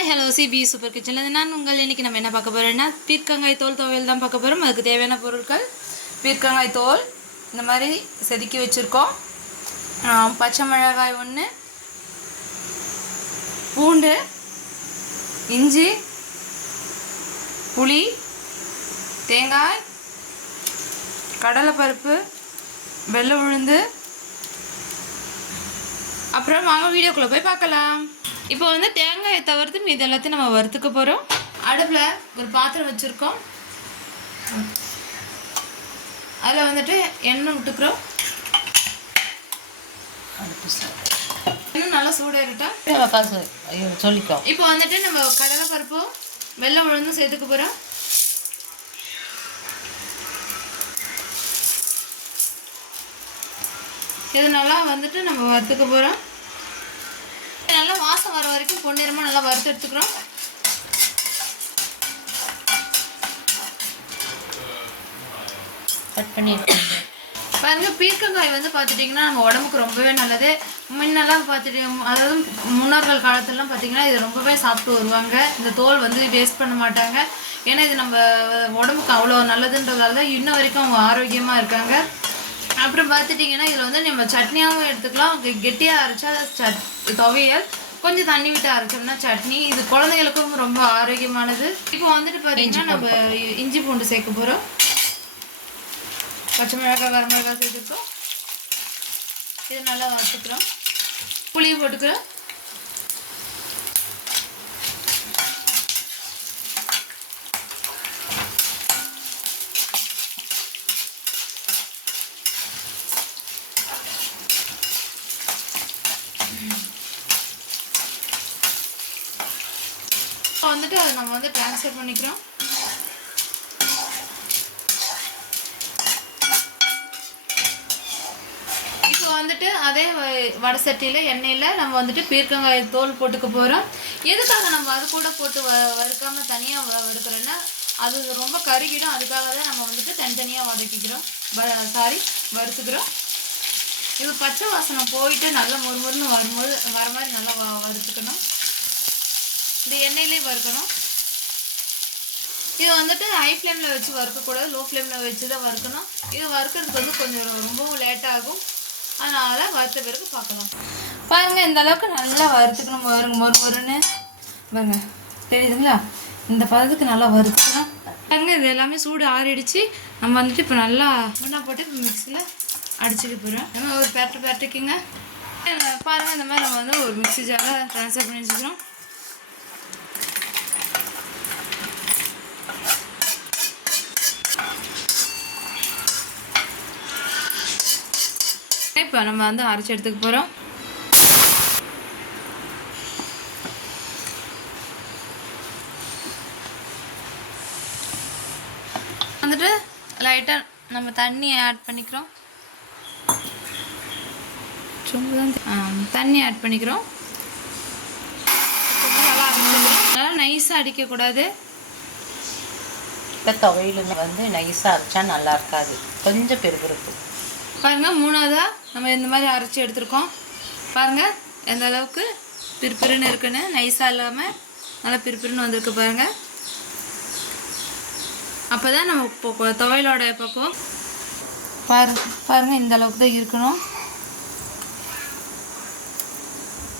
Hi hello CP super கிச்சனில் நான் உங்கள் இன்றைக்கி நம்ம என்ன பார்க்க போகிறோம்னா பீர்க்கங்காய் தோல் துவையல் தான் பார்க்க போகிறோம். அதுக்கு தேவையான பொருட்கள் பீர்க்கங்காய் தோல் இந்த மாதிரி செதுக்கி வச்சுருக்கோம், பச்சை மிளகாய் 1, பூண்டு, இஞ்சி, புளி, தேங்காய், கடலைப்பருப்பு, வெள்ளை உளுந்து. அப்புறம் வாங்க வீடியோக்குள்ளே போய் பார்க்கலாம். இப்போ வந்து தேங்காயை தவிர்த்து மீது எல்லாத்தையும் நம்ம வறுத்துக்க போகிறோம். அடுப்பில் ஒரு பாத்திரம் வச்சுருக்கோம், அதில் வந்துட்டு எண்ணெய் விட்டுக்கிறோம். எண்ணெய் நல்லா சூடாகிட்டா சொல்லிக்கோ. இப்போ வந்துட்டு நம்ம கடலைப்பருப்பும் வெள்ளை உளுந்தும் சேர்த்துக்க போகிறோம். இது நல்லா வந்துட்டு நம்ம வறுத்துக்க போகிறோம். நல்லா வாசம் வர வரைக்கும் பொன்னிறமாக நல்லா வறுத்து எடுத்துக்கிறோம். கட் பண்ணி பாருங்க, பீர்க்கங்காய் வந்து பார்த்துட்டிங்கன்னா நம்ம உடம்புக்கு ரொம்பவே நல்லது. முன்னெல்லாம் பார்த்துட்டிங்க, அதாவது முன்னோர்கள் காலத்துலலாம் பார்த்திங்கன்னா இது ரொம்பவே சாப்பிட்டு வருவாங்க. இந்த தோல் வந்து வேஸ்ட் பண்ண மாட்டாங்க. ஏன்னா இது நம்ம உடம்புக்கு அவ்வளோ நல்லதுன்றதால இன்ன வரைக்கும் அவங்க ஆரோக்கியமாக இருக்காங்க. அப்புறம் பார்த்துட்டிங்கன்னா இதில் வந்து நம்ம சட்னியாகவும் எடுத்துக்கலாம். கெட்டியாக அரைச்சா துவையல், கொஞ்சம் தண்ணி விட்டு அரைச்சோம்னா சட்னி. இது குழந்தைகளுக்கும் ரொம்ப ஆரோக்கியமானது. இப்போ வந்துட்டு பார்த்தீங்கன்னா நம்ம இஞ்சி பூண்டு சேர்க்க போகிறோம். பச்சை மிளகாய் வரமிளகாய் சேர்த்துக்கிறோம். இது நல்லா வறுத்துக்கிறோம். புளி போட்டுக்கிறோம். வந்துட்டு அதை நம்ம வந்து ட்ரான்ஸ்ஃபர் பண்ணிக்கிறோம். இப்போ வந்துட்டு அதே வடை சட்டியில் எண்ணெயில் நம்ம வந்துட்டு பீர்க்கங்காய் தோல் போட்டுக்க போகிறோம். எதுக்காக நம்ம அது கூட போட்டு வறுக்காமல் தனியாக வறுக்கிறோன்னா அது ரொம்ப கருகிடும். அதுக்காக தான் நம்ம வந்துட்டு தனித்தனியாக வதக்கிக்கிறோம், வறுத்துக்கிறோம். இது பச்சை வாசனை போயிட்டு நல்லா முறுமுறுன்னு வர மாதிரி நல்லா வறுத்துக்கணும். இந்த எண்ணெயிலே வறுக்கணும். இது வந்துட்டு ஹை ஃப்ளேமில் வச்சு வறுக்கக்கூடாது, லோ ஃப்ளேமில் வச்சு தான் வறுக்கணும். இது வறுக்கிறதுக்கு வந்து கொஞ்சம் ரொம்பவும் லேட் ஆகும். அதனால் வறுத்த பிறகு பார்க்கலாம். பாருங்கள், இந்த அளவுக்கு நல்லா வறுத்துக்கணும். மொறுன்னு பாருங்க, தெரியுதுங்களா? இந்த பதத்துக்கு நல்லா வறுத்துக்கணும். பாருங்கள், இது எல்லாமே சூடு ஆறிடுச்சு. நம்ம வந்துட்டு இப்போ நல்லா முன்னா போட்டு இப்போ மிக்சியில் அடிச்சுட்டு போகிறோம். நம்ம ஒரு பேரட்டுக்குங்க. பாருங்கள், இந்த மாதிரி நம்ம வந்து ஒரு மிக்சி ஜாரில் ட்ரான்ஸ்ஃபர் பண்ணி வச்சுக்கிறோம். இப்போ நம்ம வந்து அரைச்சி எடுத்துக்க போகிறோம். வந்துட்டு லைட்டாக நம்ம தண்ணி ஆட் பண்ணிக்கிறோம். தண்ணி ஆட் பண்ணிக்கிறோம். நல்லா நைஸாக அடிக்கக்கூடாது. இப்போ துவையலுங்க வந்து நைஸாக அரைச்சா நல்லா இருக்காது, கொஞ்சம் பெருபெருப்பு. பாருங்கள், 3ஆவதாக நம்ம இந்த மாதிரி அரைச்சி எடுத்துருக்கோம். பாருங்கள் எந்த அளவுக்கு பிறுபிறுன்னு இருக்குன்னு, நைஸாக இல்லாமல் நல்லா பிறுபிறுன்னு வந்திருக்கு பாருங்கள். அப்போ தான் நம்ம இப்போ துவையலோட பக்குவம். பாருங்கள் இந்த அளவுக்கு தான் இருக்கணும்.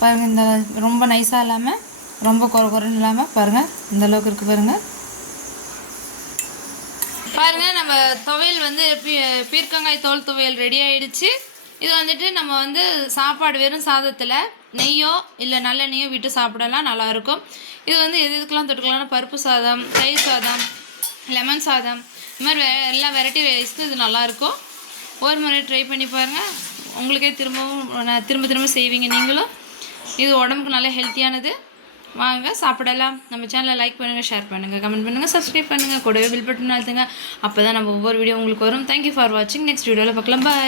பாருங்கள், இந்த ரொம்ப நைஸாக இல்லாமல் ரொம்ப குறைன்னு இல்லாமல் பாருங்கள் இந்த அளவுக்கு இருக்குது பாருங்கள். பாருங்கள், நம்ம துவையல் வந்து பீர்க்கங்காய் தோல் துவையல் ரெடி ஆகிடுச்சு. இது வந்துட்டு நம்ம வந்து சாப்பாடு வெறும் சாதத்தில் நெய்யோ இல்லை நல்லெண்ணெய்யோ விட்டு சாப்பிடலாம், நல்லாயிருக்கும். இது வந்து எதுக்கெலாம் தொட்டுக்கலாம்னா பருப்பு சாதம், தயிர் சாதம், லெமன் சாதம், இந்த மாதிரி எல்லா வெரைட்டி ரைஸ்க்கும் இது நல்லாயிருக்கும். ஒரு முறை ட்ரை பண்ணி பாருங்கள், உங்களுக்கே திரும்ப செய்வீங்க நீங்களும். இது உடம்புக்கு நல்ல ஹெல்த்தியானது. வாங்க சாப்பிடலாம். நம்ம சேனலை லைக் பண்ணுங்கள், ஷேர் பண்ணுங்கள், கமெண்ட் பண்ணுங்கள், சப்ஸ்கிரைப் பண்ணுங்கள், கூடவே பில் பட்டன் அழுத்துங்க. அப்போ தான் நம்ம ஒவ்வொரு வீடியோ உங்களுக்கு வரும். தேங்க்யூ ஃபார் வாட்சிங். நெக்ஸ்ட் வீடியோவில் பார்க்கலாம். பாய்.